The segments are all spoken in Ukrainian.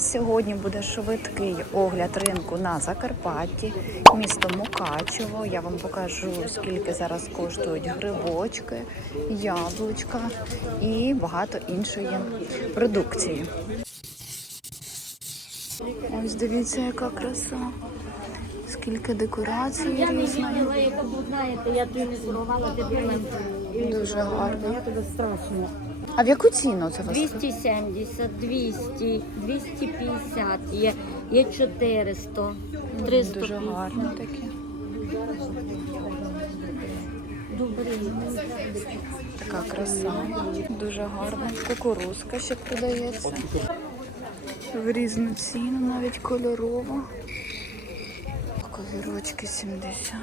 Сьогодні буде швидкий огляд ринку на Закарпатті, місто Мукачево. Я вам покажу, скільки зараз коштують грибочки, яблучка і багато іншої продукції. Ось дивіться, яка краса. Скільки декорацій Я не знаєте, я тобі не згорувала дебілом. Дуже гарно. Я тебе страшно. А в яку ціну це у вас? 270, 200, 250 є, є 400, 300. Дуже гарно таке. Добрий. Така краса. Дуже гарна. Кукурузка ще продається. В різну ціну, навіть кольорова. Ковірочки 70,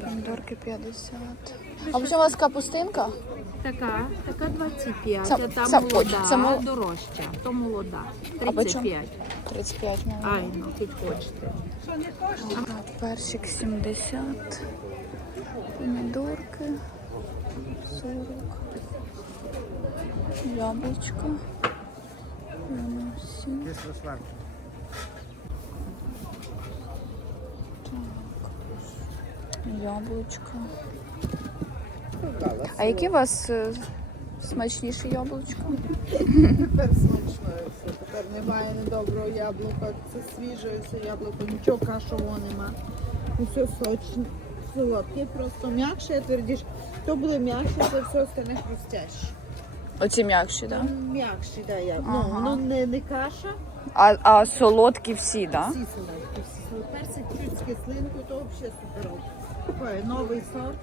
помідорки 50. А вже у вас капустинка? Така, така 25, Це- а та це молода, це мол- дорожча, то молода. А по чому? 35. 35 мабуть. Ай, ну. А, Перчик 70, помідорки 40, яблучко. Воно 7. Так. Яблучко. А які у вас е, смачніші яблучка? Тепер смачно все. Тепер немає недоброго яблука. Це свіже все яблуко, нічого кашового нема. Усе сочне, солодке, просто м'якше, твердіше. То буде м'якше, то все остане хрустяще. Оці м'якші, так? Да? М'якші, да, я. Ага. Ну, воно не, не каша, А, а солодкі всі, так? Да? всі солодкі. Всі солодкі. Персик чуть з кислинкою, то взагалі. Такий новий сорт.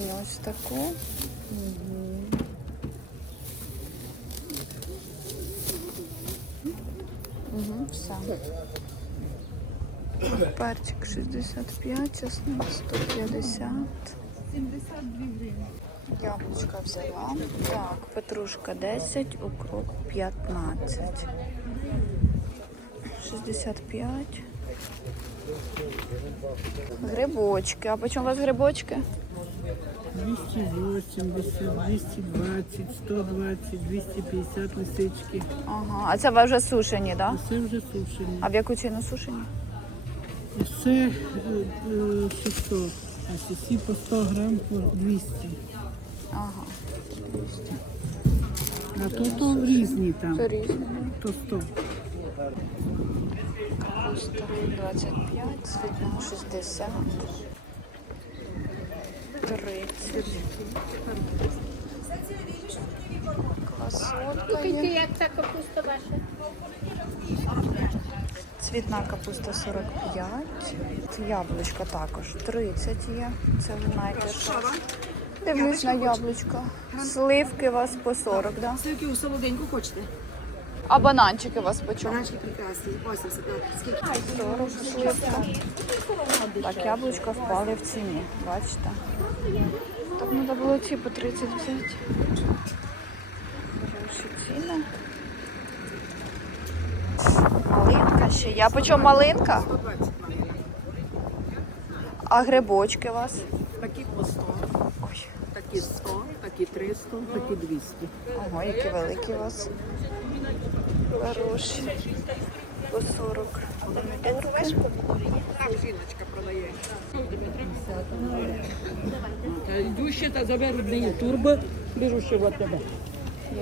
І ось таку. Угу, все. Перчик 65, чесник 150. 72 гривні. Яблучка взяла. Так, петрушка 10, укроп 15. 65. Грибочки. А по чому у вас грибочки? 280, 220, 120, 250 лисички. Ага. А це ви вже сушені, так? Да? Все вже сушені. А в яку ціну сушені? Все е, е, 600. А всі по 100 грам по 200. Ага. А то то різні там, Це різні. то 100. Капуста 25, цвітна 60, 30. Красотка є. Як та капуста ваша? Цвітна капуста 45. Яблучка також 30 є. Це ви знаєте. що. Дивлюсь на яблучка. Сливки у вас по 40, да? Скільки у солоденьку хочете? А бананчики у вас по чому? Наші прекрасні. 80. Скільки? 40 сливка. Так, яблучка впали в ціні, бачите? Так треба було ці по 30 взяти. Хороші ціни. Малинка ще є. А по чому малинка? А грибочки у вас? Такі по 100, Ой, такі 100, такі 300, такі 200. ого, які великі у вас. Хороші. По 40 помідорки. Так, жіночка продає. Та йду ще та заберу неї турбо, беру ще от тебе.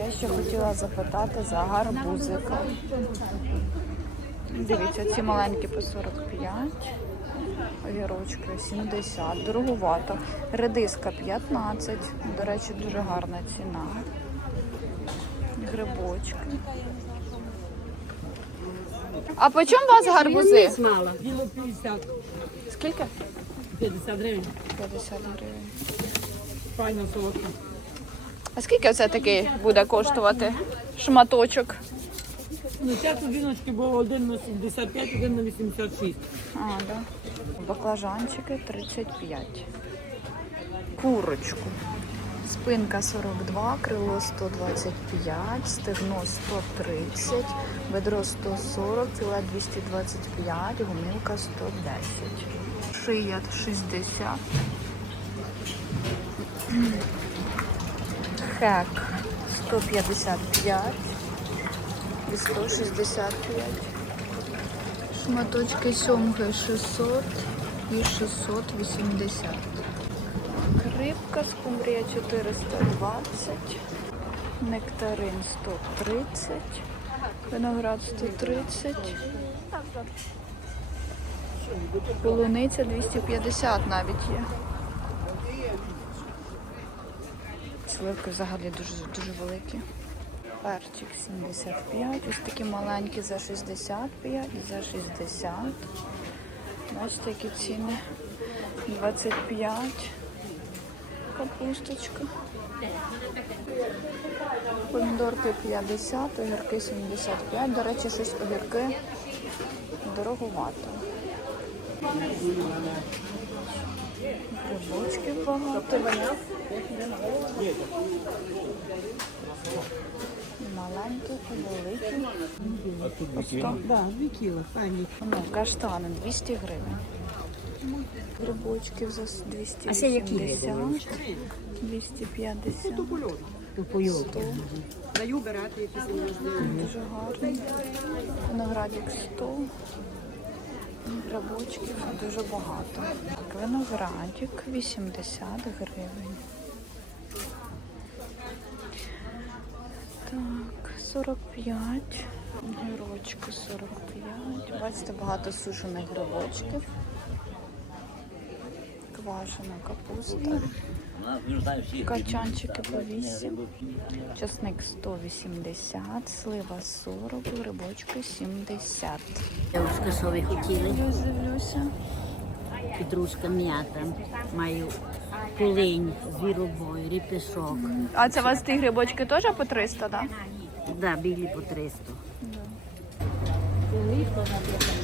Я ще хотіла запитати за гарбузика. Дивіться, ці маленькі по 45, огірочки 70, дороговато. Редиска 15, до речі, дуже гарна ціна. Грибочки. А по чому у вас гарбузи? Мало. Діло 50. Скільки? 50 гривень. 50 гривень. Файно солодко. А скільки це такий буде коштувати шматочок? Ну, ця жіночки було один на 75, один на 86. А, да. Баклажанчики 35. Курочку. Спинка 42, крило 125, стегно 130, бедро 140, тіла 225, гумілка 110. Шия 60. Хек 155. Шматочки 165. Шматочки сьомги 600 і 680. Рибка скумбрія 420. Нектарин 130. Виноград 130. Полуниця 250 навіть є. Сливки взагалі дуже дуже великі. Перчик 75, ось такі маленькі за 65, за 60. Бачите, які ціни. 25. Капусточка. Помідорки 50, огірки 75. До речі, щось огірки дороговато. Грибочків багато. Маленькі великі. По 100. Да, дві кіла, пані. Ну, каштани 200 гривень. Грибочків за 280. А це які 250. То пойол. 100. Даю берати Дуже гарний. Виноградик 100. Грибочків дуже багато. Так, Виноградик 80 гривень. Так, 45. Гірочки 45. Бачите, багато сушених грибочків. Квашена капуста. Качанчики по 8. Часник 180, слива 40, грибочки 70. Дівчатка, що ви хотіли? Дивлюся. Петрушка м'ята. Маю полинь, звіробой, ріпішок. А це у вас ті грибочки теж по 300, так? Да, білі по 300.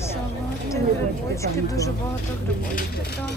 Салати, грибочки, дуже багато грибочків. Да.